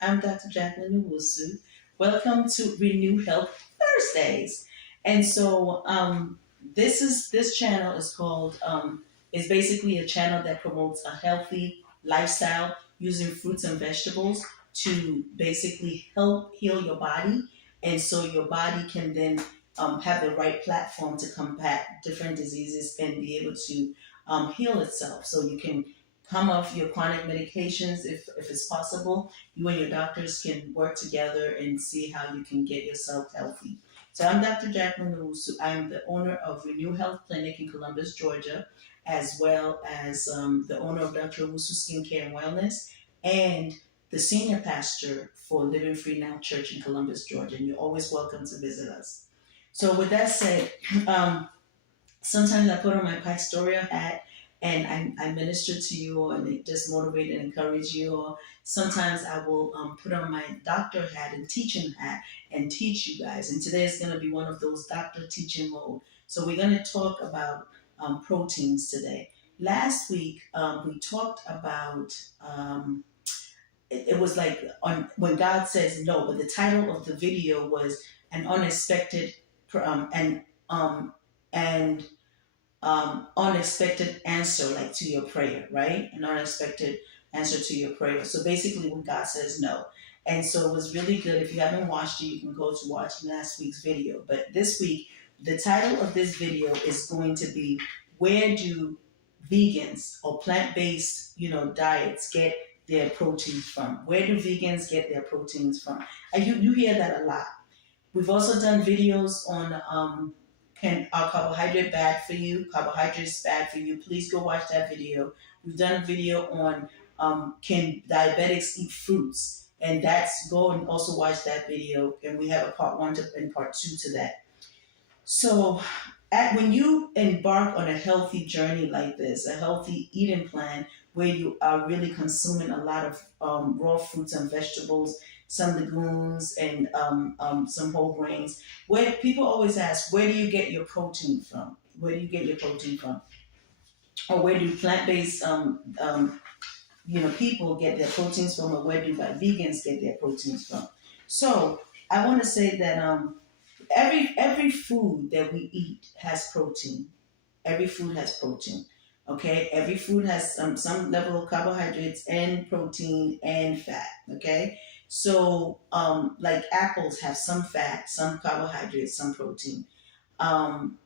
I'm Dr. Jacqueline Owusu. Welcome to Renew Health Thursdays. And so this channel is called is basically a channel that promotes a healthy lifestyle using fruits and vegetables to basically help heal your body, and so your body can then have the right platform to combat different diseases and be able to heal itself. So you can come off your chronic medications if it's possible. You and your doctors can work together and see how you can get yourself healthy. So I'm Dr. Jacqueline Owusu. I'm the owner of Renew Health Clinic in Columbus, Georgia, as well as the owner of Dr. Owusu Skincare and Wellness, and the senior pastor for Living Free Now Church in Columbus, Georgia. And you're always welcome to visit us. So with that said, sometimes I put on my pastoral hat and I minister to you all, and it just motivate and encourage you all. Sometimes I will put on my doctor hat and teaching hat and teach you guys. And today is going to be one of those doctor teaching mode. So we're going to talk about proteins today. Last week we talked about it was like on when God says no, but the title of the video was an unexpected and unexpected answer, like to your prayer, right? An unexpected answer to your prayer. So basically, when God says no. And so it was really good. If you haven't watched it, you can go to watch last week's video. But this week, the title of this video is going to be, where do vegans or plant-based, diets get their proteins from? Where do vegans get their proteins from? And you hear that a lot. We've also done videos on are carbohydrate bad for you? Carbohydrates bad for you? Please go watch that video. We've done a video on can diabetics eat fruits? And that's, go and also watch that video. And we have a part one and part two to that. So when you embark on a healthy journey like this, a healthy eating plan where you are really consuming a lot of raw fruits and vegetables, some legumes, and some whole grains, where people always ask, where do you get your protein from? Where do you get your protein from? Or where do plant-based people get their proteins from, or where do vegans get their proteins from? So I want to say that every food that we eat has protein. Every food has protein. Okay, every food has some level of carbohydrates and protein and fat. Okay, so like apples have some fat, some carbohydrates, some protein. Um,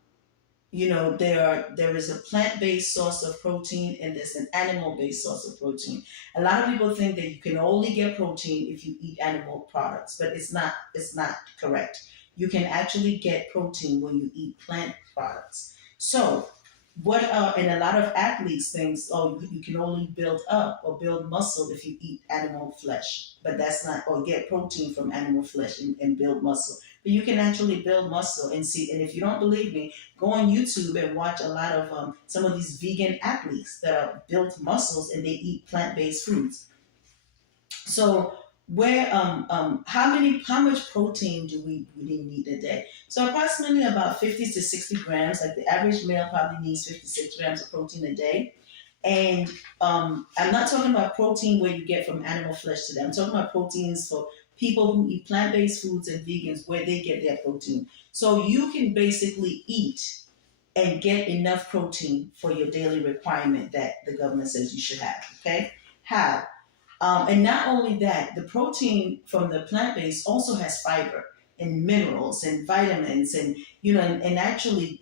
there is a plant-based source of protein and there's an animal-based source of protein. A lot of people think that you can only get protein if you eat animal products, but it's not correct. You can actually get protein when you eat plant products. So and a lot of athletes think, oh, you can only build up or build muscle if you eat animal flesh, but that's not, or get protein from animal flesh and build muscle. But you can actually build muscle and see. And if you don't believe me, go on YouTube and watch a lot of some of these vegan athletes that are built muscles and they eat plant-based foods. So how much protein do we really need a day? So approximately about 50 to 60 grams. Like the average male probably needs 56 grams of protein a day. And I'm not talking about protein where you get from animal flesh today. I'm talking about proteins for people who eat plant-based foods and vegans, where they get their protein. So you can basically eat and get enough protein for your daily requirement that the government says you should have. Okay, how? And not only that, the protein from the plant-based also has fiber and minerals and vitamins and and actually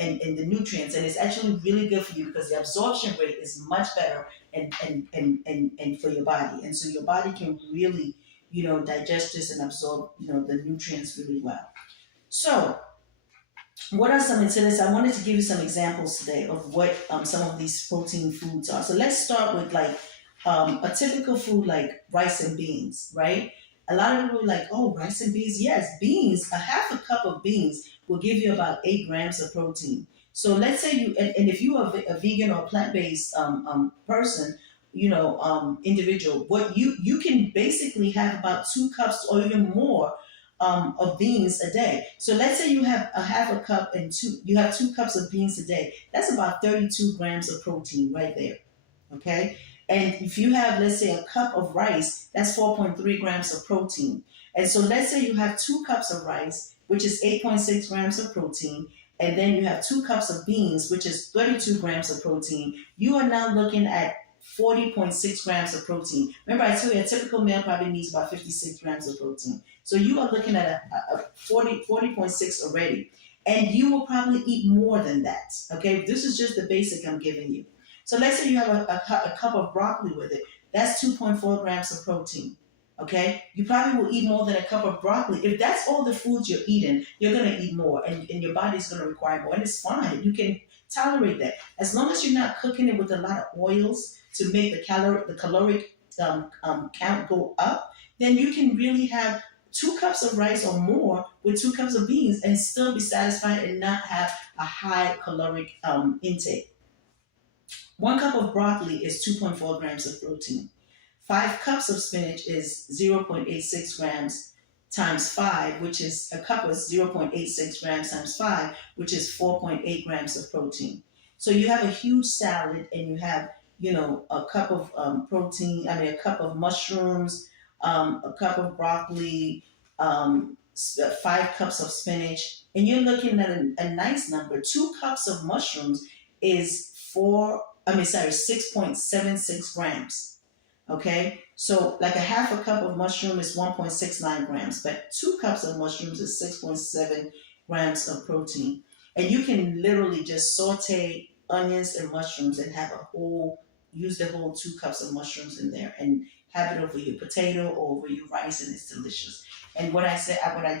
and the nutrients, and it's actually really good for you because the absorption rate is much better and for your body, and so your body can really digest this and absorb the nutrients really well. So what are some incidents? I wanted to give you some examples today of what some of these protein foods are. So let's start with like a typical food like rice and beans, right? A lot of people are like, oh, rice and beans. Yes, beans, a half a cup of beans will give you about 8 grams of protein. So let's say and if you are a vegan or plant-based person, individual, what you can basically have about 2 cups or even more of beans a day. So let's say you have a half a cup and you have 2 cups of beans a day. That's about 32 grams of protein right there. Okay. And if you have, let's say, a cup of rice, that's 4.3 grams of protein. And so let's say you have 2 cups of rice, which is 8.6 grams of protein, and then you have 2 cups of beans, which is 32 grams of protein. You are now looking at 40.6 grams of protein. Remember, I told you a typical meal probably needs about 56 grams of protein. So you are looking at a 40.6 already. And you will probably eat more than that. Okay, this is just the basic I'm giving you. So let's say you have a cup of broccoli with it. That's 2.4 grams of protein. Okay, you probably will eat more than a cup of broccoli. If that's all the foods you're eating, you're going to eat more, and your body's going to require more. And it's fine. You can tolerate that. As long as you're not cooking it with a lot of oils to make the caloric count go up, then you can really have 2 cups of rice or more with 2 cups of beans and still be satisfied and not have a high caloric intake. 1 cup of broccoli is 2.4 grams of protein. 5 cups of spinach is 0.86 grams times 5, which is a cup is 0.86 grams times 5, which is 4.8 grams of protein. So you have a huge salad and you have, a cup of protein, a cup of mushrooms, a cup of broccoli, 5 cups of spinach, and you're looking at a nice number. 2 cups of mushrooms is 6.76 grams. Okay, so like a half a cup of mushroom is 1.69 grams, but 2 cups of mushrooms is 6.7 grams of protein. And you can literally just saute onions and mushrooms and use the whole 2 cups of mushrooms in there and have it over your potato or over your rice, and it's delicious. And what I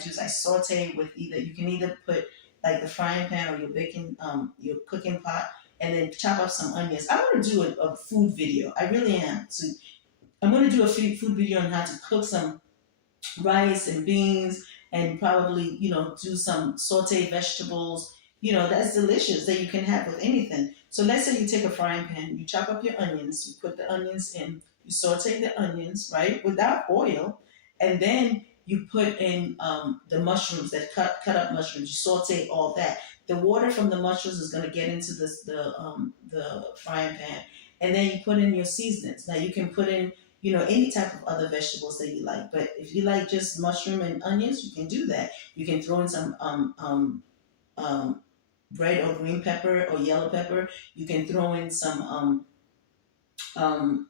do is I saute with you can either put like the frying pan or your cooking pot, and then chop up some onions. I want to do a food video. I really am. So I'm going to do a food video on how to cook some rice and beans and probably, do some sauteed vegetables. That's delicious that you can have with anything. So let's say you take a frying pan, you chop up your onions, you put the onions in, you saute the onions, right, without oil, and then you put in the mushrooms, that cut up mushrooms, you saute all that. The water from the mushrooms is going to get into the frying pan, and then you put in your seasonings. Now you can put in any type of other vegetables that you like, but if you like just mushroom and onions, you can do that. You can throw in some red or green pepper or yellow pepper. You can throw in some um,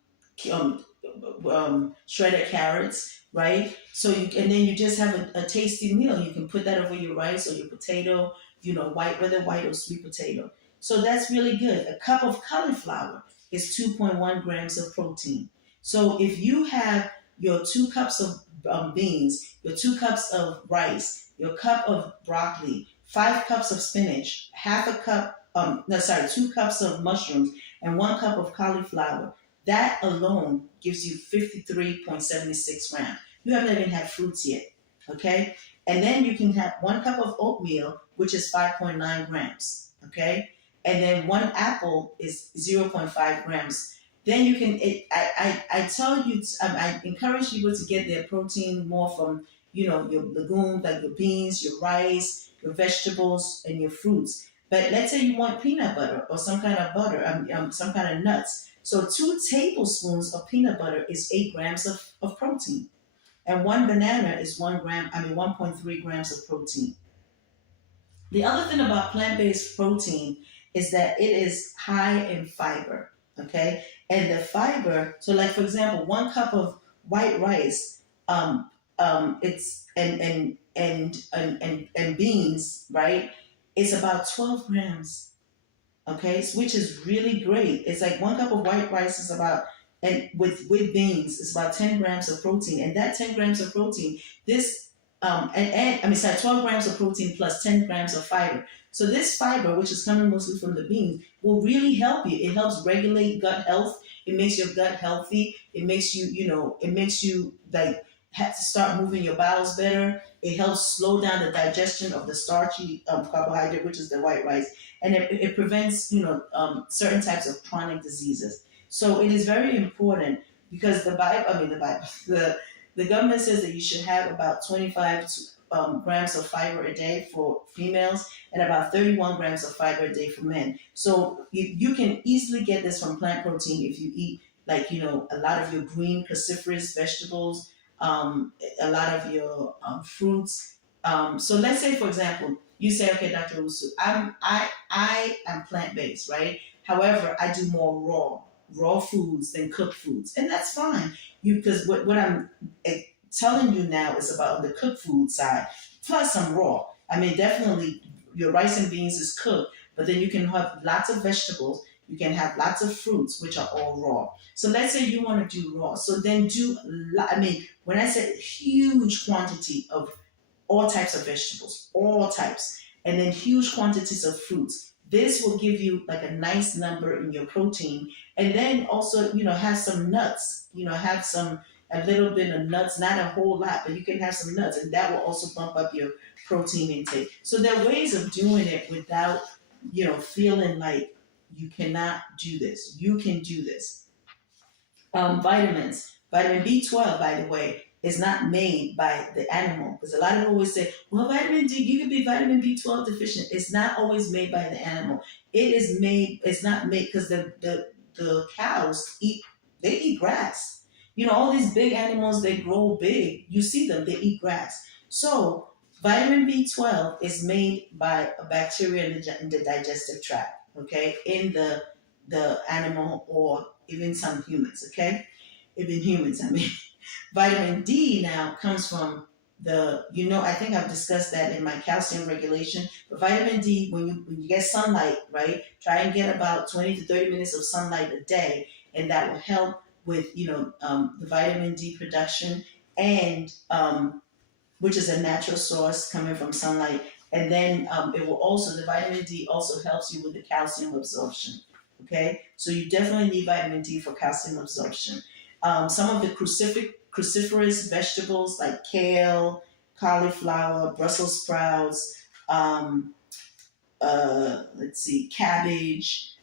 shredded carrots, right? And then you just have a tasty meal. You can put that over your rice or your potato, whether white or sweet potato. So that's really good. A cup of cauliflower is 2.1 grams of protein. So if you have your 2 cups of beans, your 2 cups of rice, your cup of broccoli, 5 cups of spinach, 2 cups of mushrooms, and 1 cup of cauliflower, that alone gives you 53.76 grams. You haven't even had fruits yet, okay? And then you can have 1 cup of oatmeal, which is 5.9 grams, okay? And then 1 apple is 0.5 grams. Then you can, I encourage people to get their protein more from, your legumes, like your beans, your rice, your vegetables, and your fruits. But let's say you want peanut butter or some kind of butter, some kind of nuts. So 2 tablespoons of peanut butter is 8 grams of protein. And 1 banana is 1.3 grams of protein. The other thing about plant-based protein is that it is high in fiber, okay? And the fiber, so like for example, 1 cup of white rice, it's and beans, right? It's about 12 grams, okay, which is really great. It's like 1 cup of white rice is about, and with beans, it's about 10 grams of protein. And that 10 grams of protein, 12 grams of protein plus 10 grams of fiber. So this fiber, which is coming mostly from the beans, will really help you. It helps regulate gut health. It makes your gut healthy. It makes you like have to start moving your bowels better. It helps slow down the digestion of the starchy carbohydrate, which is the white rice, and it prevents certain types of chronic diseases. So it is very important because the government says that you should have about 25 grams of fiber a day for females and about 31 grams of fiber a day for men. So you can easily get this from plant protein if you eat like, a lot of your green cruciferous vegetables, a lot of your fruits. So let's say, for example, you say, okay, Dr. Usu, I am plant based, right? However, I do more raw foods than cooked foods, and that's fine. Because what I'm telling you now is about the cooked food side, plus some raw. I mean, definitely your rice and beans is cooked, but then you can have lots of vegetables. You can have lots of fruits, which are all raw. So let's say you want to do raw. So then I mean, when I said huge quantity of all types of vegetables, all types, and then huge quantities of fruits. This will give you like a nice number in your protein. And then also, have some nuts, have a little bit of nuts, not a whole lot, but you can have some nuts, and that will also bump up your protein intake. So there are ways of doing it without, feeling like you cannot do this. You can do this. Vitamins. Vitamin B12, by the way, is not made by the animal. Because a lot of people always say, well, vitamin D, you could be vitamin B12 deficient. It's not always made by the animal. It's not made because the cows they eat grass. All these big animals, they grow big. You see them, they eat grass. So vitamin B12 is made by a bacteria in the digestive tract, okay, in the animal or even some humans, okay? Even humans, I mean. Vitamin D now comes from I think I've discussed that in my calcium regulation. But vitamin D, when you get sunlight, right, try and get about 20 to 30 minutes of sunlight a day, and that will help with, the vitamin D production, and which is a natural source coming from sunlight. And then the vitamin D also helps you with the calcium absorption. Okay, so you definitely need vitamin D for calcium absorption. Some of the cruciferous vegetables like kale, cauliflower, Brussels sprouts, let's see, cabbage.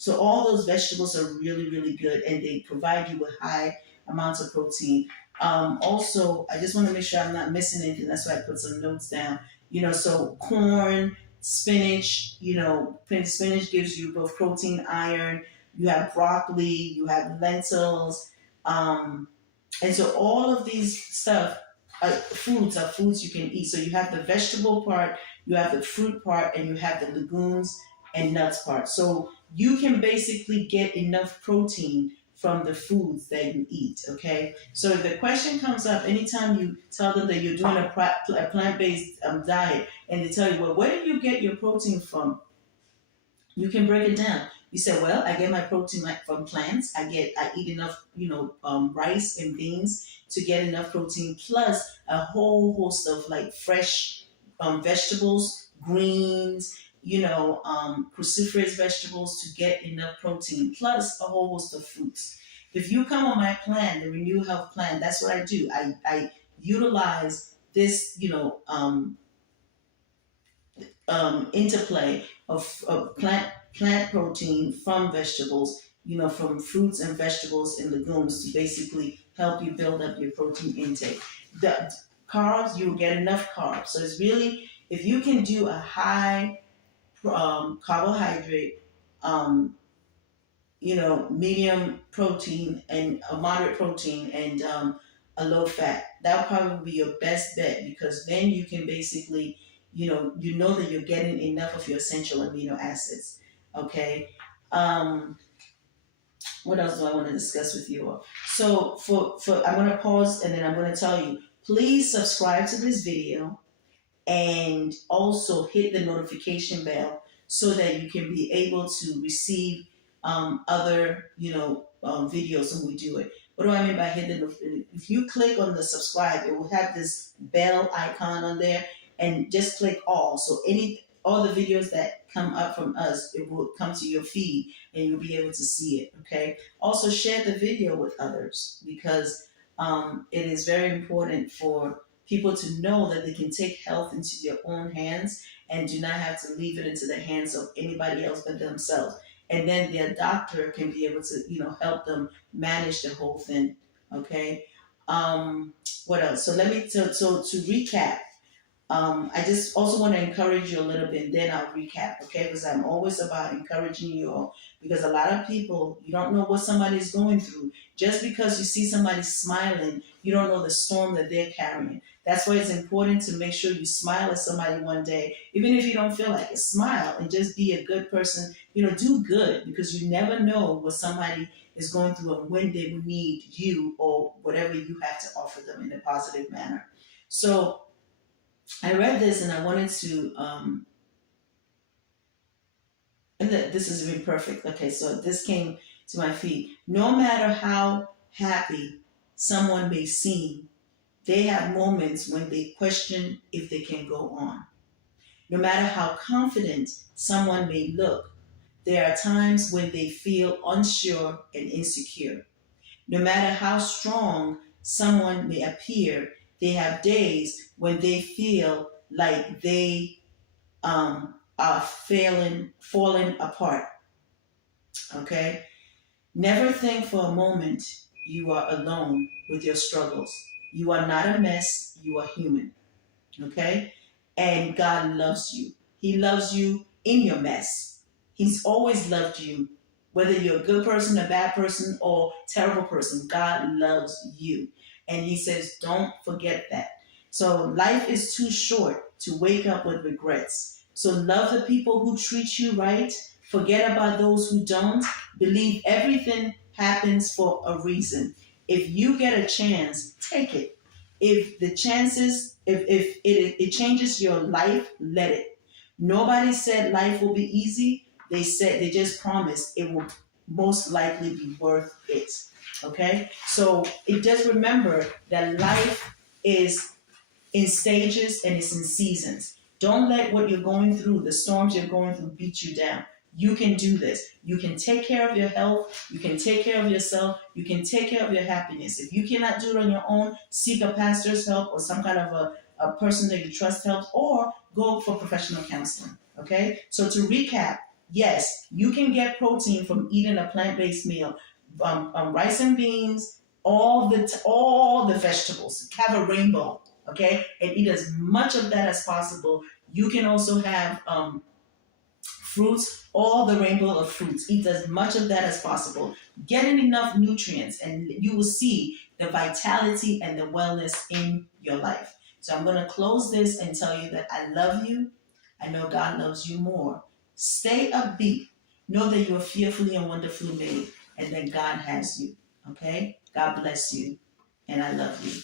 So all those vegetables are really, really good, and they provide you with high amounts of protein. Also, I just want to make sure I'm not missing anything. That's why I put some notes down. So corn, spinach. Spinach gives you both protein, iron. You have broccoli. You have lentils. And so all of these stuff, foods are foods you can eat. So you have the vegetable part, you have the fruit part, and you have the legumes and nuts part. So you can basically get enough protein from the foods that you eat, okay? So if the question comes up anytime you tell them that you're doing a plant-based diet, and they tell you, well, where do you get your protein from? You can break it down. You say, well, I get my protein from plants. I eat enough, rice and beans to get enough protein, plus a whole host of like fresh vegetables, greens, cruciferous vegetables to get enough protein, plus a whole host of fruits. If you come on my plan, the Renew Health plan, that's what I do. I utilize this, interplay of plant protein from vegetables, from fruits and vegetables and legumes to basically help you build up your protein intake. The carbs, you will get enough carbs. So it's really, if you can do a high carbohydrate, medium protein and a moderate protein and a low fat, that would probably be your best bet, because then you can basically, you know that you're getting enough of your essential amino acids. Okay. What else do I want to discuss with you all? So I'm going to pause and then I'm going to tell you, please subscribe to this video and also hit the notification bell so that you can be able to receive other, videos when we do it. What do I mean by hit the notification? If you click on the subscribe, it will have this bell icon on there, and just click all. So all the videos that come up from us, it will come to your feed and you'll be able to see it. Okay. Also share the video with others, because it is very important for people to know that they can take health into their own hands and do not have to leave it into the hands of anybody else but themselves. And then their doctor can be able to, help them manage the whole thing. Okay. What else? So to recap, I just also want to encourage you a little bit, and then I'll recap, okay? Because I'm always about encouraging you all because a lot of people, you don't know what somebody's going through. Just because you see somebody smiling, you don't know the storm that they're carrying. That's why it's important to make sure you smile at somebody one day, even if you don't feel like it. Smile and just be a good person. Do good, because you never know what somebody is going through and when they will need you or whatever you have to offer them in a positive manner. So I read this and I wanted to, and this is really perfect. Okay, so this came to my feet. No matter how happy someone may seem, they have moments when they question if they can go on. No matter how confident someone may look, there are times when they feel unsure and insecure. No matter how strong someone may appear, they have days when they feel like they are falling apart. Okay? Never think for a moment you are alone with your struggles. You are not a mess, you are human. Okay? And God loves you. He loves you in your mess. He's always loved you, whether you're a good person, a bad person, or terrible person. God loves you. And He says, don't forget that. So life is too short to wake up with regrets. So love the people who treat you right. Forget about those who don't. Believe everything happens for a reason. If you get a chance, take it. If the chances, if it changes your life, let it. Nobody said life will be easy. They just promised it will most likely be worth it. Okay? So just remember that life is in stages and it's in seasons. Don't let what you're going through, the storms you're going through, beat you down. You can do this. You can take care of your health. You can take care of yourself. You can take care of your happiness. If you cannot do it on your own, seek a pastor's help or some kind of a person that you trust help, or go for professional counseling. Okay? So to recap, yes, you can get protein from eating a plant-based meal. Rice and beans, all the vegetables. Have a rainbow. Okay, and eat as much of that as possible. You can also have fruits, all the rainbow of fruits. Eat as much of that as possible. Getting enough nutrients, and you will see the vitality and the wellness in your life. So I'm going to close this and tell you that I love you. I know God loves you more. Stay upbeat. Know that you are fearfully and wonderfully made, and that God has you. Okay? God bless you, and I love you.